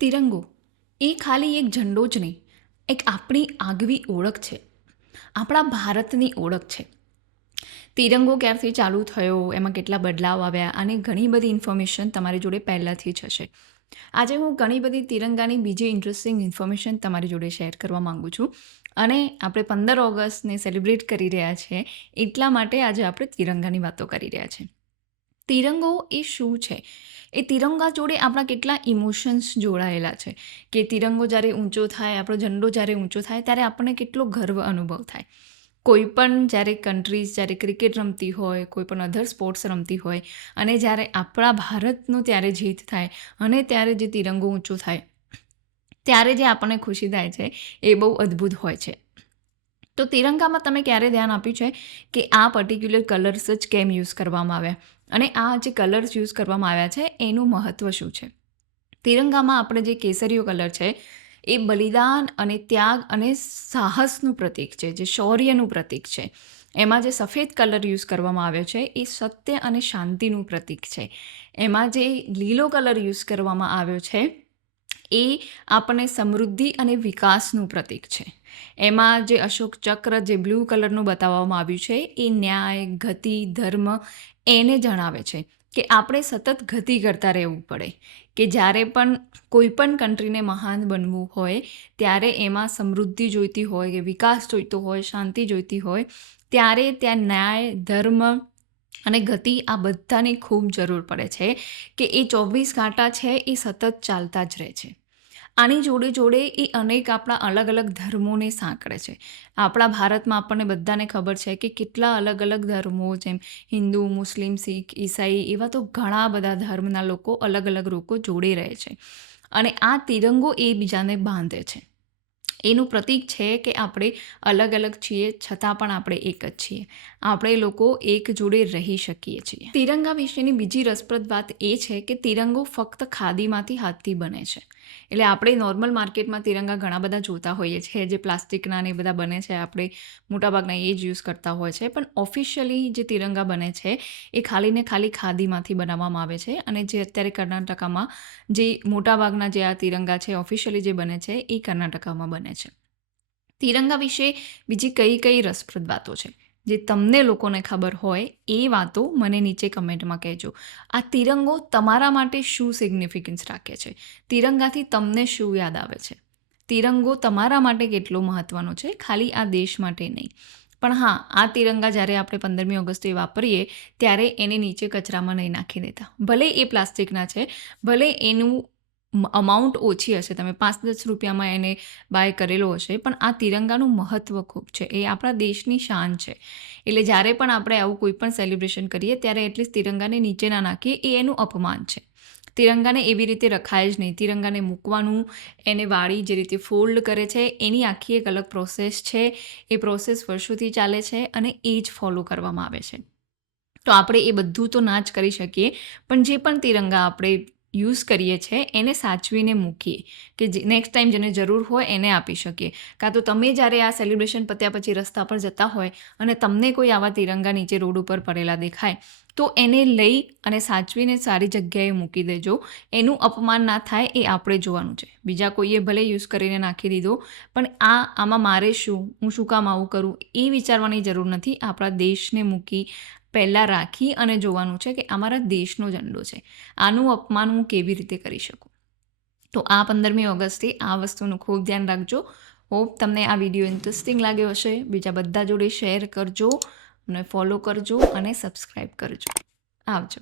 તિરંગો. એ ખાલી એક ઝંડો જ નહીં, એક આપણી આગવી ઓળખ છે. આપણા ભારતની ઓળખ છે. તિરંગો ક્યારથી ચાલુ થયો, એમાં કેટલા બદલાવ આવ્યા અને ઘણી બધી ઇન્ફોર્મેશન તમારી જોડે પહેલાંથી જ હશે. આજે હું ઘણી બધી તિરંગાની બીજી ઇન્ટરેસ્ટિંગ ઇન્ફોર્મેશન તમારી જોડે શેર કરવા માગું છું. અને આપણે પંદર ઓગસ્ટને સેલિબ્રેટ કરી રહ્યા છીએ એટલા માટે આજે આપણે તિરંગાની વાતો કરી રહ્યા છીએ તિરંગો એ શું છે? એ તિરંગા જોડે આપણા કેટલા ઇમોશન્સ જોડાયેલા છે. કે તિરંગો જ્યારે ઊંચો થાય, આપણો ઝંડો જ્યારે ઊંચો થાય, ત્યારે આપણને કેટલો ગર્વ અનુભવ થાય. કોઈ પણ જ્યારે કન્ટ્રીઝ જ્યારે ક્રિકેટ રમતી હોય, કોઈ પણ અધર સ્પોર્ટ્સ રમતી હોય, અને જ્યારે આપણા ભારતનું ત્યારે જીત થાય, અને ત્યારે જે તિરંગો ઊંચો થાય, ત્યારે જે આપણને ખુશી થાય છે, એ બહુ અદ્ભુત હોય છે. તો તિરંગામાં તમે ક્યારે ધ્યાન આપ્યું છે કે આ પર્ટિક્યુલર કલર્સ જ કેમ યુઝ કરવામાં આવ્યા? અને આ જે કલર્સ યુઝ કરવામાં આવ્યા છે, એનું મહત્ત્વ શું છે? તિરંગામાં આપણે જે કેસરીયો કલર છે, એ બલિદાન અને ત્યાગ અને સાહસનું પ્રતીક છે, જે શૌર્યનું પ્રતીક છે. એમાં જે સફેદ કલર યુઝ કરવામાં આવ્યો છે, એ સત્ય અને શાંતિનું પ્રતીક છે. એમાં જે લીલો કલર યુઝ કરવામાં આવ્યો છે, એ આપણને સમૃદ્ધિ અને વિકાસનું પ્રતીક છે. એમાં જે અશોક ચક્ર, જે બ્લુ કલરનું બતાવવામાં આવ્યું છે, એ ન્યાય, ગતિ, ધર્મ એને જણાવે છે કે આપણે સતત ગતિ કરતા રહેવું પડે. કે જ્યારે પણ કોઈ પણ કન્ટ્રીને મહાન બનવું હોય, ત્યારે એમાં સમૃદ્ધિ જોઈતી હોય, કે વિકાસ જોઈતો હોય, શાંતિ જોઈતી હોય, ત્યારે ત્યાં ન્યાય, ધર્મ અને ગતિ આ બધાની ખૂબ જરૂર પડે છે કે એ ચોવીસ કાંટા છે, એ સતત ચાલતા જ રહે છે. આની જોડે જોડે એ અનેક આપણા અલગ અલગ ધર્મોને સાંકળે છે. આપણા ભારતમાં આપણને બધાને ખબર છે કે કેટલા અલગ અલગ ધર્મો જેમ હિન્દુ, મુસ્લિમ, શીખ, ઈસાઈ એવા તો ઘણા બધા ધર્મના લોકો અલગ અલગ લોકો જોડે રહે છે અને આ તિરંગો એ બીજાને બાંધે છે. એનું પ્રતીક છે કે આપણે અલગ અલગ છીએ છતાં પણ આપણે એક જ છીએ. આપણે લોકો એક જોડે રહી શકીએ છીએ. તિરંગા વિશેની બીજી રસપ્રદ વાત એ છે કે તિરંગો ફક્ત ખાદીમાંથી હાથથી બને છે. એટલે આપણે નોર્મલ માર્કેટમાં તિરંગા ઘણા બધા જોતા હોઈએ છીએ, જે પ્લાસ્ટિકના ને એ બધા બને છે, આપણે મોટાભાગના એ જ યુઝ કરતા હોય છે. પણ ઓફિશિયલી જે તિરંગા બને છે, એ ખાલી ને ખાલી ખાદીમાંથી બનાવવામાં આવે છે અને જે અત્યારે કર્ણાટકામાં જે મોટાભાગના જે આ તિરંગા છે, ઓફિશિયલી જે બને છે, એ કર્ણાટકામાં બને છે. તિરંગા વિશે બીજી કઈ કઈ રસપ્રદ વાતો છે? જે તમને લોકોને ખબર હોય એ વાતો મને નીચે કમેન્ટમાં કહેજો. આ તિરંગો તમારા માટે શું સિગ્નિફિકન્સ રાખે છે? તિરંગાથી તમને શું યાદ આવે છે? તિરંગો તમારા માટે કેટલો મહત્ત્વનો છે? ખાલી આ દેશ માટે નહીં. પણ હા, આ તિરંગા જ્યારે આપણે પંદરમી ઓગસ્ટે વાપરીએ ત્યારે એને નીચે કચરામાં નહીં નાખી દેતા. ભલે એ પ્લાસ્ટિકના છે, ભલે એનું અમાઉન્ટ ઓછી હશે. તમે પાંચ દસ રૂપિયામાં એને બાય કરેલો હશે, પણ આ તિરંગાનું મહત્ત્વ ખૂબ છે. એ આપણા દેશની શાન છે. એટલે જ્યારે પણ આપણે આવું કોઈ પણ સેલિબ્રેશન કરીએ, ત્યારે એટલીસ્ટ તિરંગાને નીચે ના નાખીએ. એ એનું અપમાન છે. તિરંગાને એવી રીતે રખાય જ નહીં. તિરંગાને મૂકવાનું, એને વાળી જે રીતે ફોલ્ડ કરે છે, એની આખી એક અલગ પ્રોસેસ છે. એ પ્રોસેસ વર્ષોથી ચાલે છે અને એ જ ફોલો કરવામાં આવે છે. તો આપણે એ બધું તો ના જ કરી શકીએ, પણ જે પણ તિરંગા આપણે યુઝ કરીએ છીએ, એને સાચવીને મૂકીએ કે નેક્સ્ટ ટાઈમ જેને જરૂર હોય એને આપી શકીએ. કાં તો તમે જ્યારે આ સેલિબ્રેશન પત્યા પછી રસ્તા પર જતા હોય અને તમને કોઈ આવા તિરંગા નીચે રોડ ઉપર પડેલા દેખાય, તો એને લઈ અને સાચવીને સારી જગ્યાએ મૂકી દેજો. એનું અપમાન ના થાય એ આપણે જોવાનું છે. બીજા કોઈએ ભલે યુઝ કરીને નાખી દીધો, પણ આ આમાં મારે શું, હું શું કામ આવું કરું એ વિચારવાની જરૂર નથી. આપણા દેશને મૂકી પહેલાં રાખી અને જોવાનું છે કે અમારા દેશનો ઝંડો છે. આનું અપમાન હું કેવી રીતે કરી શકું? તો આ પંદરમી ઓગસ્ટે આ વસ્તુનું ખૂબ ધ્યાન રાખજો. હોપ તમને આ વીડિયો ઇન્ટરેસ્ટિંગ લાગ્યો હશે. બીજા બધા જોડે શેર કરજો અને ફોલો કરજો અને સબસ્ક્રાઈબ કરજો. આવજો.